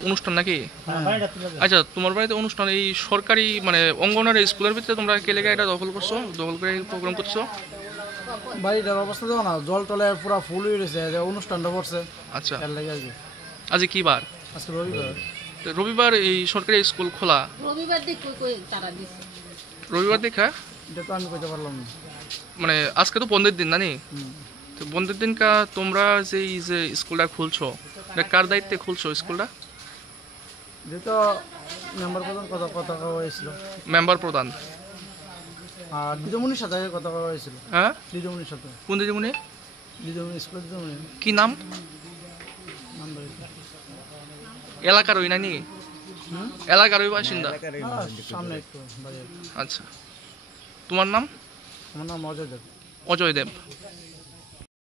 অনুষ্ঠান নাকি? আচ্ছা, তোমার বাড়িতে অনুষ্ঠান এই সরকারি মানে অঙ্গনওয়াড়ি স্কুলের ভিতরে তোমরা কে লেগে এটা দখল করছো, দখল করে প্রোগ্রাম করছো? বাড়িটার অবস্থা দেখো না, জল টলে পুরো ফুল হয়ে গেছে, অনুষ্ঠানটা পড়ছে। আচ্ছা, এর লাগে আজকে। আজকে কি বার? আজকে রবিবার। রবিবার এই সরকারি স্কুল খোলা? রবিবার দিক কই তারা দিছে? রবিবার দেখা এটা তো আমি কইতে পারলাম না। মানে আজকে তো বন্ধের দিন নানি, তো বন্ধের দিন কা তোমরা যে এই যে স্কুলটা খুলছো, এটা কার দায়িত্বে খুলছো স্কুলটা? যেটা মেম্বার প্রধান কথা হয়েছিল। মেম্বার প্রধান আর দিদিমণির সাথে কথা হয়েছিল। হ্যাঁ, দিদিমণির সাথে। কোন দিদিমণি? দিদিমণি স্কুলের দিদিমণি। কি নাম? নাম বলেছে। এলাকার ওই নানি? এলাকার ওই বাসিন্দা? সামনে একটু বাজার। আচ্ছা, তোমার নাম? আমার নাম অজয় দেব। অজয় দেব।